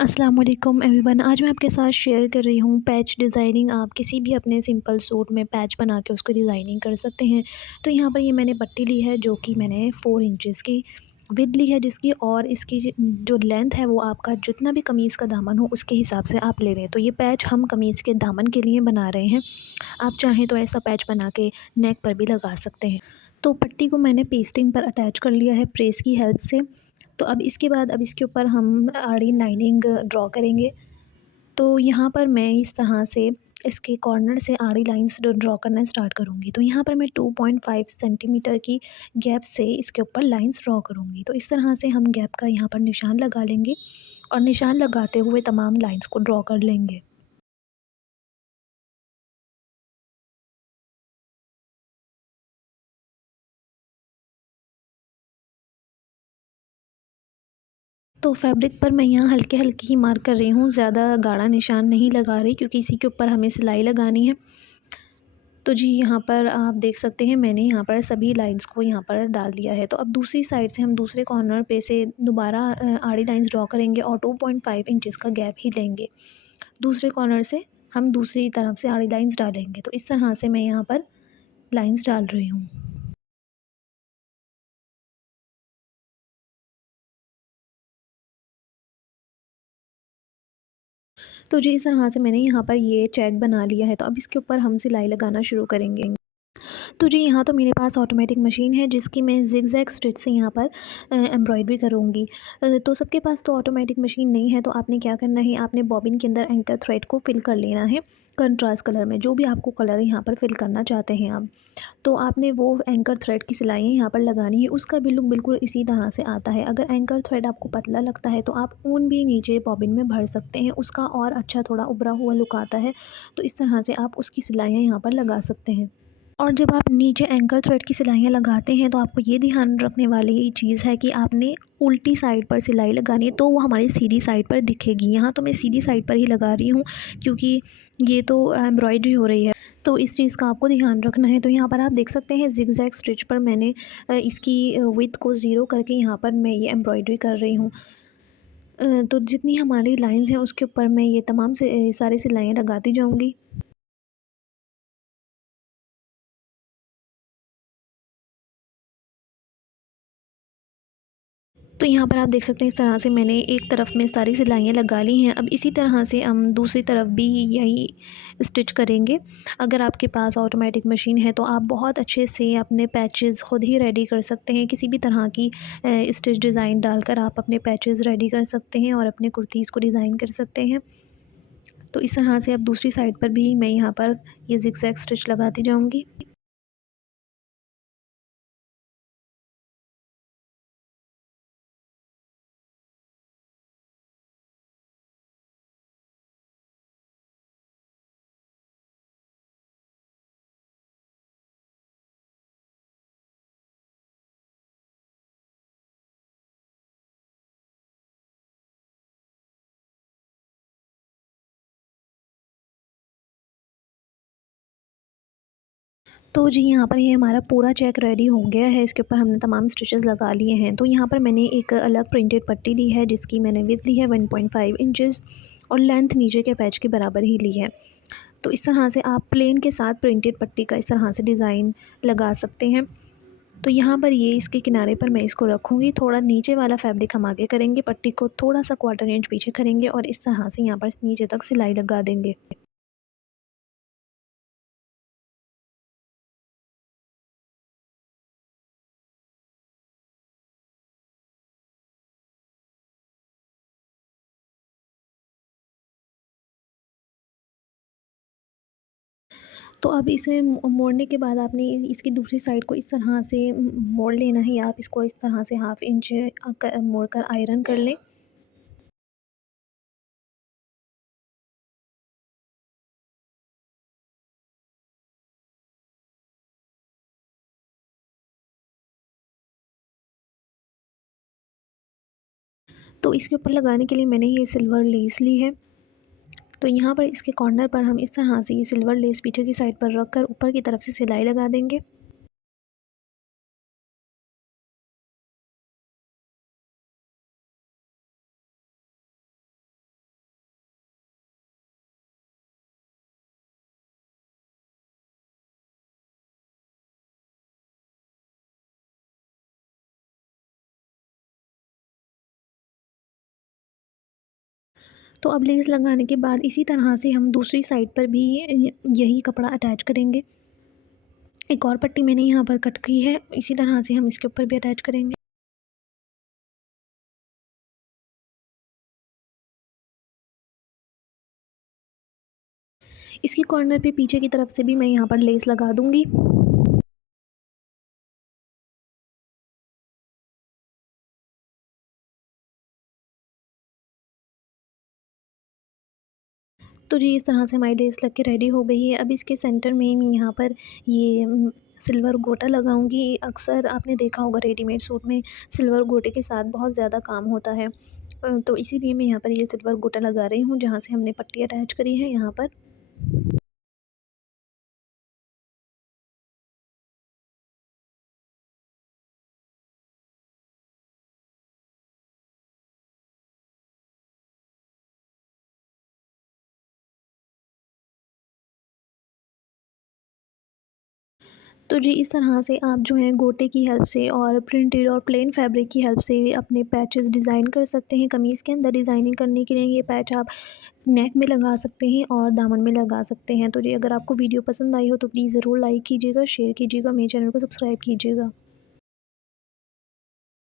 अस्सलाम वालेकुम एवरीवन। आज मैं आपके साथ शेयर कर रही हूँ पैच डिज़ाइनिंग। आप किसी भी अपने सिंपल सूट में पैच बना के उसको डिज़ाइनिंग कर सकते हैं। तो यहाँ पर ये मैंने पट्टी ली है जो कि मैंने 4 इंचेस की विड्थ ली है जिसकी, और इसकी जो लेंथ है वो आपका जितना भी कमीज़ का दामन हो उसके हिसाब से आप ले रहे हैं। तो ये पैच हम कमीज़ के दामन के लिए बना रहे हैं। आप चाहें तो ऐसा पैच बना के नेक पर भी लगा सकते हैं। तो पट्टी को मैंने पेस्टिंग पर अटैच कर लिया है प्रेस की हेल्प से। तो अब इसके बाद अब इसके ऊपर हम आड़ी लाइनिंग ड्रॉ करेंगे। तो यहाँ पर मैं इस तरह से इसके कॉर्नर से आड़ी लाइंस ड्रॉ करना स्टार्ट करूँगी। तो यहाँ पर मैं 2.5 सेंटीमीटर की गैप से इसके ऊपर लाइंस ड्रॉ करूँगी। तो इस तरह से हम गैप का यहाँ पर निशान लगा लेंगे और निशान लगाते हुए तमाम लाइंस को ड्रॉ कर लेंगे। तो फैब्रिक पर मैं यहाँ हल्के-हल्के ही मार्क कर रही हूँ, ज़्यादा गाढ़ा निशान नहीं लगा रही क्योंकि इसी के ऊपर हमें सिलाई लगानी है। तो जी, यहाँ पर आप देख सकते हैं मैंने यहाँ पर सभी लाइन्स को यहाँ पर डाल दिया है। तो अब दूसरी साइड से हम दूसरे कॉर्नर पे से दोबारा आड़ी लाइन्स ड्रॉ करेंगे और 2.5 इंचेस का गैप ही लेंगे। दूसरे कॉर्नर से हम दूसरी तरफ से आड़ी लाइन्स डालेंगे। तो इस तरह से मैं यहाँ पर लाइन्स डाल रही हूँ। तो जी, इस तरह से मैंने यहाँ पर ये चेक बना लिया है। तो अब इसके ऊपर हम सिलाई लगाना शुरू करेंगे। तो जी, यहाँ तो मेरे पास ऑटोमेटिक मशीन है जिसकी मैं ज़िगज़ैग स्टिच से यहाँ पर एम्ब्रॉयडरी करूँगी। तो सबके पास तो ऑटोमेटिक मशीन नहीं है, तो आपने क्या करना है, आपने बॉबिन के अंदर एंकर थ्रेड को फ़िल कर लेना है कंट्रास्ट कलर में, जो भी आपको कलर यहाँ पर फ़िल करना चाहते हैं आप। तो आपने वो एंकर थ्रेड की सिलाइयाँ यहाँ पर लगानी है, उसका भी लुक बिल्कुल इसी तरह से आता है। अगर एंकर थ्रेड आपको पतला लगता है तो आप ऊन भी नीचे बॉबिन में भर सकते हैं, उसका और अच्छा थोड़ा उभरा हुआ लुक आता है। तो इस तरह से आप उसकी सिलाइयाँ यहाँ पर लगा सकते हैं। और जब आप नीचे एंकर थ्रेड की सिलाइयाँ लगाते हैं तो आपको ये ध्यान रखने वाली चीज़ है कि आपने उल्टी साइड पर सिलाई लगानी है, तो वो हमारी सीधी साइड पर दिखेगी। यहाँ तो मैं सीधी साइड पर ही लगा रही हूँ क्योंकि ये तो एम्ब्रॉयडरी हो रही है, तो इस चीज़ का आपको ध्यान रखना है। तो यहाँ पर आप देख सकते हैं ज़िगज़ैग स्टिच पर मैंने इसकी विड्थ को ज़ीरो करके यहाँ पर मैं ये एम्ब्रॉयडरी कर रही हूँ। तो जितनी हमारी लाइंस हैं उसके ऊपर मैं ये तमाम से सारी सिलाइयाँ लगाती जाऊँगी। तो यहाँ पर आप देख सकते हैं इस तरह से मैंने एक तरफ में सारी सिलाइयाँ लगा ली हैं। अब इसी तरह से हम दूसरी तरफ भी यही स्टिच करेंगे। अगर आपके पास ऑटोमेटिक मशीन है तो आप बहुत अच्छे से अपने पैचेज़ खुद ही रेडी कर सकते हैं। किसी भी तरह की स्टिच डिज़ाइन डालकर आप अपने पैचेज़ रेडी कर सकते हैं और अपने कुर्तीज़ को डिज़ाइन कर सकते हैं। तो इस तरह से अब दूसरी साइड पर भी मैं यहाँ पर ये ज़िगज़ैग स्टिच लगाती जाऊँगी। तो जी, यहाँ पर ये हमारा पूरा चेक रेडी हो गया है। इसके ऊपर हमने तमाम स्टिचेस लगा लिए हैं। तो यहाँ पर मैंने एक अलग प्रिंटेड पट्टी ली है जिसकी मैंने विड्थ ली है 1.5 इंचेस और लेंथ नीचे के पैच के बराबर ही ली है। तो इस तरह से आप प्लेन के साथ प्रिंटेड पट्टी का इस तरह से डिज़ाइन लगा सकते हैं। तो यहाँ पर ये इसके किनारे पर मैं इसको रखूँगी। थोड़ा नीचे वाला फैब्रिक हम आगे करेंगे, पट्टी को थोड़ा-सा क्वार्टर इंच पीछे करेंगे और इस तरह से यहाँ पर नीचे तक सिलाई लगा देंगे। तो अब इसे मोड़ने के बाद आपने इसकी दूसरी साइड को इस तरह से मोड़ लेना है, या आप इसको इस तरह से हाफ़ इंच मोड़कर आयरन कर लें। तो इसके ऊपर लगाने के लिए मैंने ये सिल्वर लेस ली है। तो यहाँ पर इसके कॉर्नर पर हम इस तरह से ये सिल्वर लेस पीछे की साइड पर रख कर ऊपर की तरफ से सिलाई लगा देंगे। तो अब लेस लगाने के बाद इसी तरह से हम दूसरी साइड पर भी यही कपड़ा अटैच करेंगे। एक और पट्टी मैंने यहाँ पर कट की है, इसी तरह से हम इसके ऊपर भी अटैच करेंगे। इसकी कॉर्नर पे पीछे की तरफ से भी मैं यहाँ पर लेस लगा दूँगी। तो जी इस तरह से हमारी लेस लग के रेडी हो गई है। अब इसके सेंटर में मैं यहाँ पर ये सिल्वर गोटा लगाऊंगी। अक्सर आपने देखा होगा रेडीमेड सूट में सिल्वर गोटे के साथ बहुत ज़्यादा काम होता है। तो इसीलिए मैं यहाँ पर ये सिल्वर गोटा लगा रही हूँ, जहाँ से हमने पट्टी अटैच करी है यहाँ पर। तो जी इस तरह से आप जो है गोटे की हेल्प से और प्रिंटेड और प्लेन फैब्रिक की हेल्प से अपने पैचेस डिज़ाइन कर सकते हैं। कमीज़ के अंदर डिज़ाइनिंग करने के लिए ये पैच आप नेक में लगा सकते हैं और दामन में लगा सकते हैं। तो जी अगर आपको वीडियो पसंद आई हो तो प्लीज़ ज़रूर लाइक कीजिएगा, शेयर कीजिएगा, मेरे चैनल को सब्सक्राइब कीजिएगा।